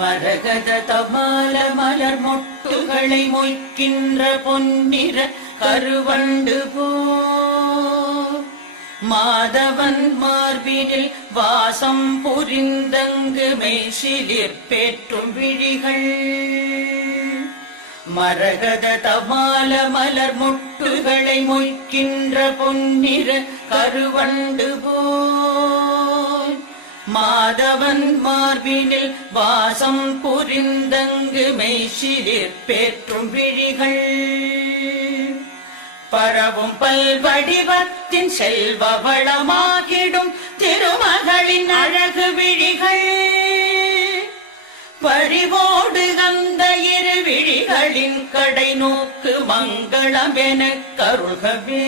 மரகத தமால மலர் மொட்டுகளை மொய்க்கின்ற பொன்னிற கருவண்டு போ மாதவன் மார்பினில் வாசம் புரிந்தங்கு மெய்சிலிர் பேற்றும் விழிகள் மரகத தமால மலர் மொட்டுகளை மொய்க்கின்ற பொன்னிற கருவண்டு போல் மாதவன் மார்பினில் வாசம் புரிந்தங்கு மெய்சிலிர் பேற்றும் விழிகள் பரவும் பல்வடிவத்தின் செல்வ வளமாகிடும் திருமகளின் அழகு விழிகள் பறிவோடு அந்த இரு விழிகளின் கடை நோக்கு மங்களம் எனக் கருள்கவே.